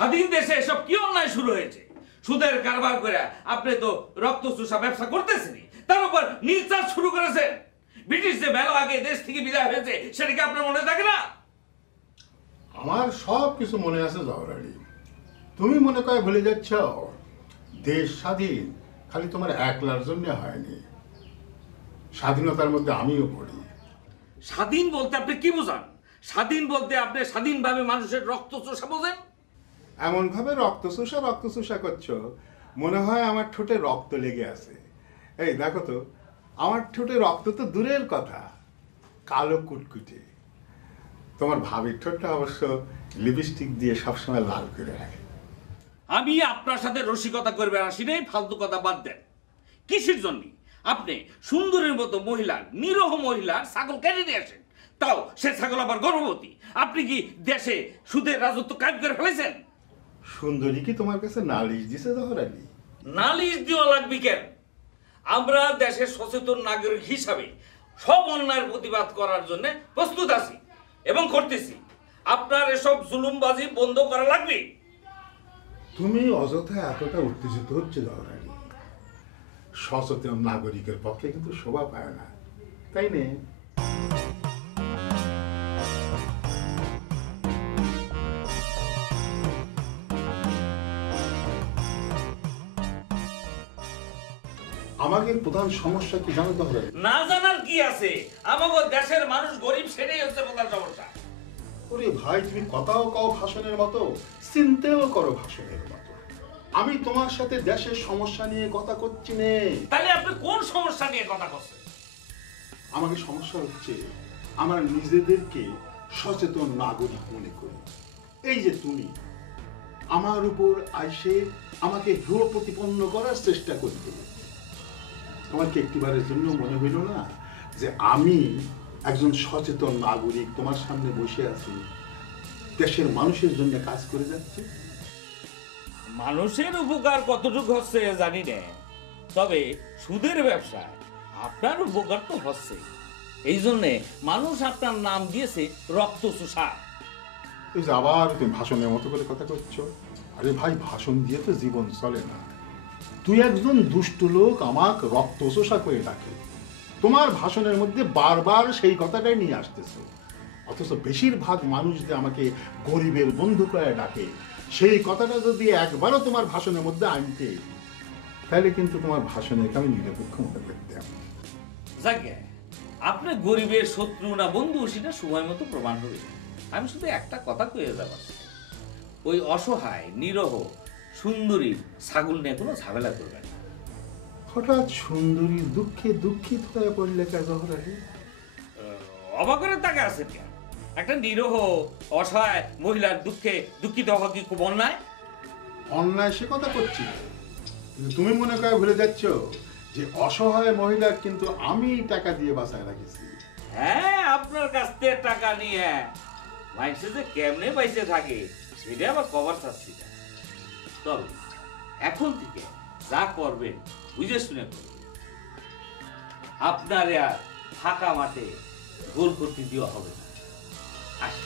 স্বাধীন দেশে এসব কি অন্যায় শুরু হয়েছে? সুদের কারবার করে আপনি তো রক্ত চুষা ব্যবসা করতেছেনই, তার উপর নীল চাষ শুরু করেছেন। ব্রিটিশ যে বেলা আগে দেশ থেকে বিদায় হয়েছে সেটা কি আপনার মনে থাকে না? আমার সব কিছু মনে আছে জওহর আলী। তুমি মনে করে ভুলে যাচ্ছ দেশ স্বাধীন খালি তোমার একলার জন্য হয়নি, স্বাধীনতার মধ্যে আমিও পড়ি। স্বাধীন বলতে আপনি কি বোঝান? স্বাধীন বলতে আপনি স্বাধীনভাবে মানুষের রক্ত চোষা বোঝেন? এমন ভাবে রক্ত চোষা করছো মনে হয় আমার ঠোঁটে রক্ত লেগে আছে। এই দেখো তো, আমার ঠোঁটে রক্ত তো দূরের কথা, কালো কুটকুটে। তোমার ভাবির ঠোঁটটা অবশ্য লিপস্টিক দিয়ে সবসময় লাল করে রাখে। আমি আপনার সাথে রসিকতা করবে আসি নাই, ফালতু কথা বাদ দেন। কিসের জন্য আপনি সুন্দরীর মতো মহিলার, নিরহ মহিলার ছাগল কেটে নিয়ে আসেন? তাও সে ছাগল আবার গর্ভবতী। আপনি কি দেশে সুদের রাজত্ব কায়েম করে ফেলেছেন? সুন্দরী কি তোমার কাছে নালিশ দিছে জওহর আলী? নালিশ দেওয়া লাগবে কেন? আমরা দেশের সচেতন নাগরিক হিসাবে সব অন্যায়ের প্রতিবাদ করার জন্য প্রস্তুত আছি এবং করতেছি। আপনার এসব জুলুমবাজি বন্ধ করা লাগবে। তুমি অযথা এতটা উত্তেজিত হচ্ছে জওহর আলী। সচেতন নাগরিকের পক্ষে কিন্তু শোভা পায় না, তাই না? আমাদের প্রধান সমস্যা কি জানো জওহর আলী? না জানার কি আছে? আমাদের দেশের মানুষ গরিব, সেটাই হচ্ছে প্রধান সমস্যা। ওরে ভাই, তুমি কথাও কও ভাষণের মতো, চিন্তাও করো ভাষণের মতো। আমি তোমার সাথে দেশের সমস্যা নিয়ে কথা করছি নে। তাহলে আপনি কোন সমস্যা নিয়ে কথা বলছেন? আমাকে সমস্যা হচ্ছে আমরা নিজেদেরকে সচেতন নাগরিক মনে করি। এই যে তুমি আমার উপর আইসে আমাকে হেয় প্রতিপন্ন করার চেষ্টা করতে, তোমার কি একটিবারের জন্য মনে হইল না যে আমি একজন সচেতন নাগরিক তোমার সামনে বসে আছি, দেশের মানুষের জন্য কাজ করে যাচ্ছি? মানুষের উপকার কতটুকু হচ্ছে জানি না, তবে সুদের ব্যবসায় আপনার উপকার তো হচ্ছে। এই জন্যে মানুষ আপনার নাম দিয়েছে রক্ত চুষা। এই যে আবার তুমি ভাষণের মতো করে কথা করছো। আরে ভাই, ভাষণ দিয়ে তো জীবন চলে না। তুই একজন দুষ্ট লোক আমাকে রক্ত চোষা করে ডাকে, তোমার ভাষণের মধ্যে বারবার সেই কথাটাই নিয়ে আসতেছো। অথচ বেশিরভাগ মানুষ যে আমাকে গরিবের বন্ধু করে ডাকে, সেই কথাটা যদি একবারও তোমার ভাষণের মধ্যে আনতে, তাহলে কিন্তু তোমার ভাষণকে আমি নিরপেক্ষ মনে করতাম। যাকে আপনি গরিবের শত্রু না বন্ধু সেটা সময় মতো প্রমাণ হবে। আমি শুধু একটা কথা কয়ে যাব, ওই অসহায় নিরহ সুন্দরী ছাগল নিয়ে কোনো ঝামেলা করবেন না। হঠাৎ সুন্দরী দুঃখে দুঃখিত হয়ে পড়লে কে জওহর আলী? অবাকের তাকে আছে কেন? একটা নিরহ অসহায় মহিলার দুঃখে দুঃখিত হওয়া কি খুব অন্যায়? অন্যায় সে কথা করছি, কিন্তু তুমি মনে করে ভুলে যাচ্ছ যে অসহায় মহিলা কিন্তু আমি টাকা দিয়ে বাঁচায় রাখেছি। হ্যাঁ, আপনার কাছ থেকে টাকা নিয়ে মানুষে যে কেমনে বাইসে থাকে সেটা আবার কভার চাচ্ছি না। তবে এখন থেকে যা করবেন বুঝে শুনে করবেন। আপনার আর ফাঁকা মাঠে গোল করতে দেওয়া হবে না। আসি।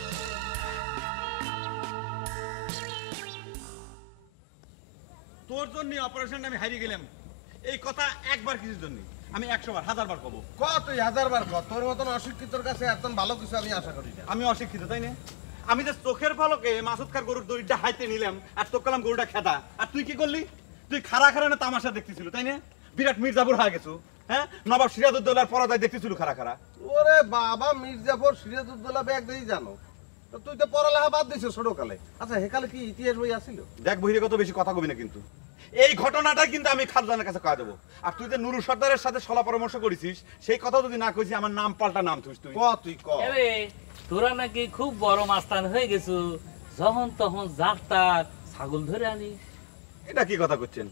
তোর জন্য অপারেশনটা আমি হারিয়ে গেলাম, এই কথা একবার কিছুর জন্য আমি 100 বার 1000 বার কব। তুই 1000 বার কর, তোর মতন অশিক্ষিতর কাছে এত ভালো কিছু আমি আশা করি না। আমি অশিক্ষিত তাই না? আমি যে চোখের ফলকে মাসুদকার গরুর দড়িটা হাইতে নিলাম আর তোর কালাম গরুটা খেতা, আর তুই কি করলি? তুই খাড়া খাড়া না তামাশা দেখতেছিল তাই না? বিরাট মির্জাপুর হয়ে গেছো। হ্যাঁ, নবাব সিরাজউদ্দৌলার পরাজয় দেখতেছিল খাড়া খাড়া। ওরে বাবা, মির্জাফর সিরাজউদ্দৌলা ব্যাগ দিয়ে জানো তো? তুই তো পড়ালেখা বাদ দিছিস ছোটকালে। আচ্ছা, হেকালে কি ইতিহাস বই আসিল? দেখ বহিরে কত বেশি কথা কবি না কিন্তু। এই ঘটনাটা কিন্তু আমি খালদানের কাছে কয়ে দেবো। আর তুই যে নুরু সর্দারের সাথে সলা পরামর্শ করেছিস, সেই কথা যদি না কইছিস আমার নাম পাল্টা নাম থুস তুই। তুই ক। আরে তোরা নাকি খুব বড় মাস্তান হয়ে গেছো, যখন তখন যাত্রার ছাগল ধরে আনি। এটা কি কথা করছেন?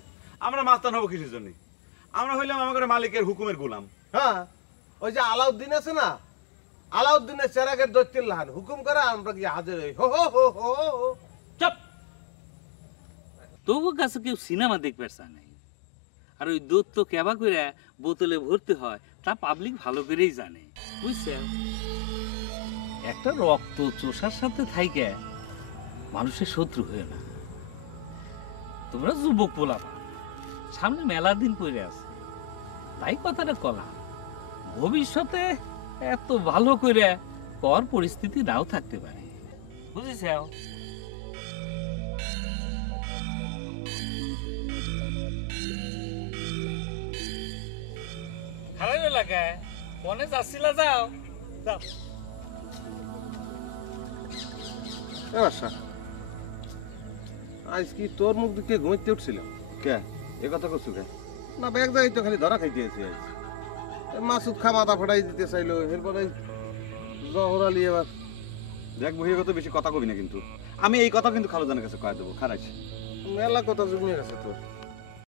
আমরা মাস্তান হবো কিসের জন্য? আমরা হইলাম আমাদের মালিকের হুকুমের গোলাম। হ্যাঁ, ওই যে আলাউদ্দিন আছে না, আলাউদ্দিনের চেরাগের দৈত্যের লাহান হুকুম করে আমরা কি হাজির হই। হো হো হো হো হো। চপ! তবু কাছে কেউ সিনেমা দেখবে নাই। আর ওই দুধ তো কেবা করে বোতলে ভর্তি হয় তা পাবলিক ভালো করেই জানে, বুঝছেন? একটা রক্ত চোষার সাথে থাইকে মানুষের শত্রু হয়ে না, তোমরা যুবক পোলাপা, সামনে মেলা দিন পড়ে আছে, তাই কথাটা কলা। ভবিষ্যতে এত ভালো করে কর পরিস্থিতি নাও থাকতে পারে, বুঝেছ? খারাপ এলাকায় মনে যাচ্ছিল, যাও যাও। আজ কি তোর মুখ দিকে ঘুমাইতে উঠছিলাম? কে এ কথা করছো কে? না ব্যাগ যাই তো খালি ধরা খাইতে আছি আজ। মাসুদ খা মাথা ফাটাই দিতে চাইলো, এরপরে জহর আলী এবার দেখ বহির্গত বেশি কথা কবি না কিন্তু। আমি এই কথা কিন্তু খালুজানের কাছে কয়ে দেবো, খারাইছি। মেলা কথা জমিয়ে গেছে তোর।